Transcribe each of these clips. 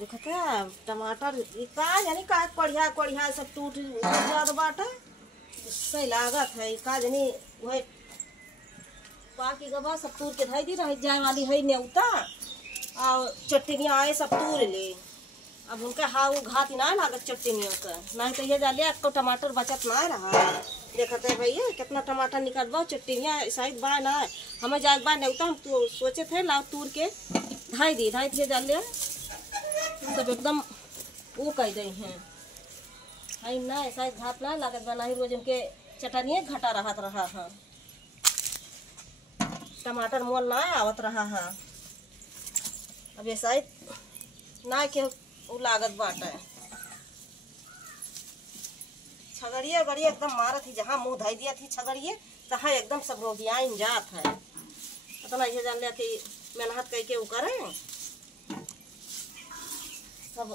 देखते टमाटर का यानी का कढ़िया कढ़िया सब टूट जात बाटे। सही लागत है का जानी वह पाकी गबा सब तूर के धाई दी रह जाए वाली है नेउता और चटनियाँ आए सब तूर ले। अब उनका हाउ घात ना लागत चटनियों का नहीं तो ये डालिए आपको टमाटर बचत ना रहा। देखते भैया कितना टमाटर निकल बा चटनियाँ शायद बा ना हमें जाए बा नेउता हम तो सोचे थे लाव तूर के धाई दी डाल लिया सब एकदम वो कह गई हैं है ना शायद घात ना लागत बना ही रोज उनके चटनिए घटा रहा है। टमाटर मोल ना आवत रहा है अब ये शायद ना के लागत बाटे। छगड़िए गड़िए एकदम मारत थी जहाँ मुँह धाई दिया थी छगड़िए तहाँ एकदम सब रोगियाइन जात है। इतना ये जान लिया कि मेहनत करके वो करें सब।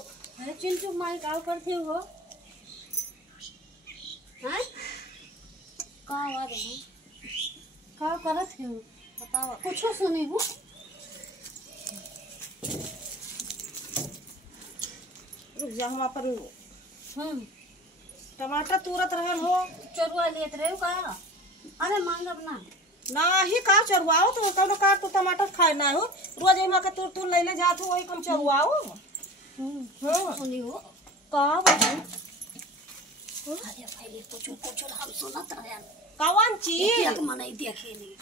चिंटू माई का करते हो हैं का आवाज है का करत हो बताओ कुछ सुनी हो रुक जा हम अपन टमाटर तुरत रहल हो चरुआ लेत रहे हो का अरे मांगब ना ना ही का चरुआओ तो कौन का तू टमाटर खाए ना हो रोज एमा के तू ले ले जात हो वही कम चरुआओ। सुनी हो का अरे भाई कुछ हम सुनत रहे कौन चीज एक मनै देखे नहीं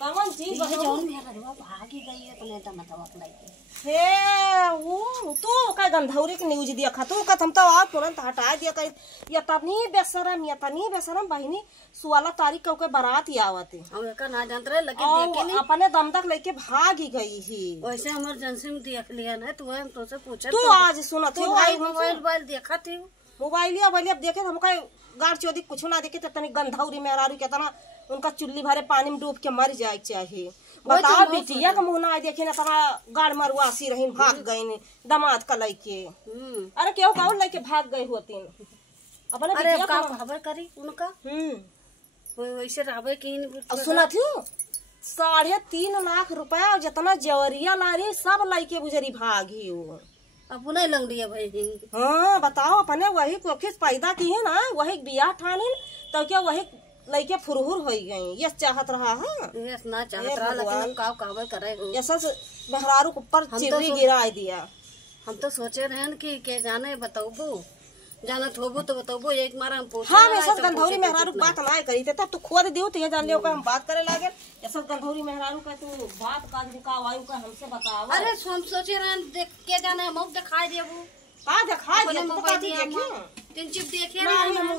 कौन चीज वह जौन मेरा रवा भागी गई है तो टमाटर लाइके हे वो तो का गंधौरी के न्यूज दिया खा तो का हम तो आज तुरंत हटा दिया कर या तनी बेशरम बहिनी 16 तारीख को के बारात ही आवते हम का ना जानत रहे लेकिन देखे नहीं अपने दम तक लेके भाग ही गई ही वैसे इमरजेंसी में देख लिया ना तू हम तो से पूछे तू आज सुना तू मोबाइल देखा थी मोबाइल अब देखे हमका गाड़ चोदी कुछ ना देखे तो तनी गंधौरी मेहरारू के तना उनका चुल्ली भरे पानी में डूब के मर जाए चाहिए। बताओ बिटिया का मुँह ना देखे ना तना गाड़ मरुआसी रही भाग गई दमाद का लैके अरे क्यों कौन लेके भाग गए होती अपने बिटिया का खबर करी उनका वैसे रहबे की सुना थी 3.5 लाख रुपया जितना जवरिया लारी सब लैके गुजरी भागी वो अपने लग दिया भाई। हाँ बताओ अपने वही कोखिस पैदा की है ना वही बियाह ठानी तो क्या वही लड़के फुरहुर हो गई ये चाहत रहा है ये ना चाहत रहा लेकिन का काबर करे ये सब मेहरारू के ऊपर चिड़ी गिरा दिया। हम तो सोचे रहे कि के जाने बताओ जानत होबो तो बताओ एक मारा हम पूछ हाँ मैं सब गंधौरी मेहरारू बात ना करी थे तब तू खुद दियो तो ये जान लियो का हम बात करे लागे ये सब गंधौरी मेहरारू का तू बात का वायु का हमसे बताओ। अरे हम सोचे रहे देख के जाने हम दिखाई देबू का दिखाई दे तो का देखे तीन चिप देखे ना हम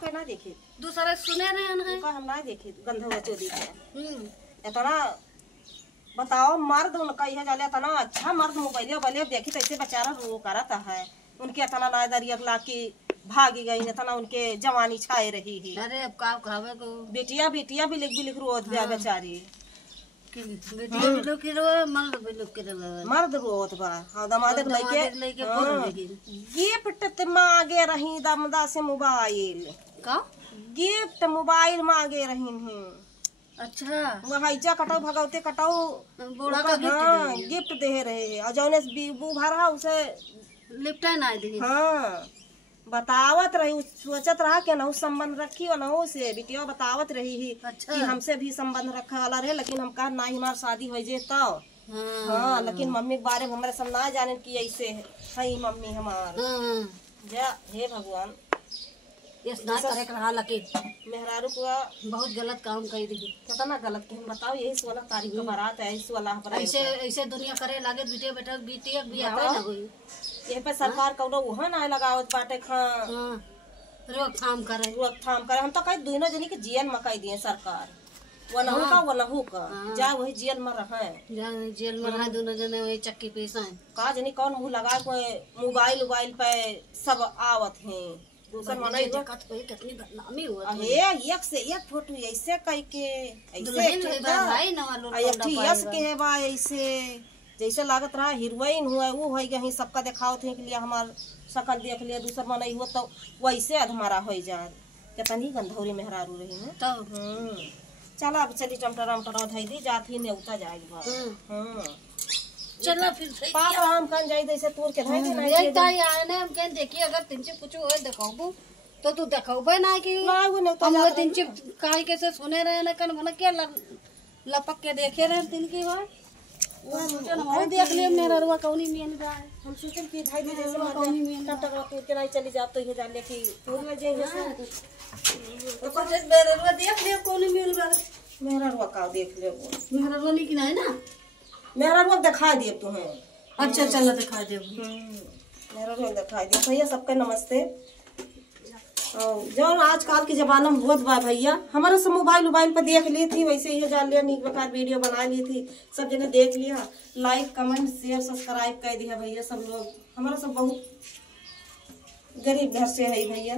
के ना देखे दूसरे सुने रहे हैं का हम ना देखे गंधौरा चोदी के इतना बताओ मर्द उनका यह जाले इतना अच्छा मर्द मोबाइल देखी कैसे बेचारा रो करता है उनके इतना नायदरिया लाके भागी गई इतना उनके जवानी छाए रही ही। अरे अब का कहवे को बेटिया भी लिख रोत गया बेचारी बेटिया भी लोग रो मर्द रोत बा हाँ दमाद लेके गिफ्ट मांगे रही दमदा से मोबाइल का गिफ्ट मोबाइल मांगे रही हैं। अच्छा वहाइजा कटाओ भगवते कटाओ बूढ़ा का गिफ्ट दे रहे हैं और जौने बीबू भरा उसे लिपटा ना दी। हाँ बतावत रही सोचत रहा कि नहु संबंध रखी और नहु से बिटिया बतावत रही ही अच्छा। कि हमसे भी संबंध रखा वाला रहे लेकिन हम कहा ना हमार शादी हो जे तो हाँ लेकिन मम्मी के बारे में हमारे सब ना जाने की ऐसे है मम्मी हमार जा हे भगवान ये ना करे रहा लेकिन मेहरारू को बहुत गलत काम कर दी कितना गलत कि बताओ यही 16 तारीख को बारात है 16 पर ऐसे दुनिया करे लागे बिटिया बियाह ना होई ये पे सरकार कौनो वहां ना लगावत बाटे रोकथाम करे हम तो कहीं दोनों जनी के जेल में कह दिए सरकार वनहू का जा वही जेल में रहे जेल में रहे दोनों जने वही चक्की पीसा का जनी कौन मुंह लगा मोबाइल पे सब आवत हैं दूसर मना कितनी बदनामी हुआ एक से एक फोटो ऐसे कह के ऐसे के है बा ऐसे जैसे लागत रहा हीरोइन हुआ वो हो गई सबका दिखावत है के लिए हमार शकल देख लिया दूसर मन हो तो वैसे अधमारा हो जाए कितनी गंधौरी मेहरारू रही है तो चला अब चली टमटरा धई दी जाती नेवता जाएगी चला फिर सही पाप हम कन जाई जैसे तोड़ के धाई देना यही ताई आए ने हम कहन देखिए अगर तिनचे कुछ होए दिखाबू तो तू दिखाबे ना कि ना वो नहीं तो हम वो तिनचे काहे कैसे सुने रहे न कन मन के लपक के देखे रहे तिनकी बात वो सोचन हम देख लिए मेरा रुआ कौनी में जाए हम सोचन कि धाई दे जैसे मार टटक तोड़ के नहीं चली जात तो ये जान ले कि तोड़ ले जाए तो कुछ मेरा रुआ देख लिए कौनी मिल बा मेरा रुआ का देख ले वो मेरा रुआ नहीं कि नहीं ना मेरा रुआ दिखा दिए तुम्हें। अच्छा चलो दिखा दे मेरा रुआ दिखा दिए भैया। सबके नमस्ते। जो आजकल के जमाना में बहुत बा भैया, हमारा सब मोबाइल पर देख ली थी, वैसे ही जान लिया नीक प्रकार वीडियो बना ली थी, सब जने देख लिया, लाइक कमेंट शेयर सब्सक्राइब कर दिया भैया सब लोग। हमारा सब बहुत गरीब घर से है भैया।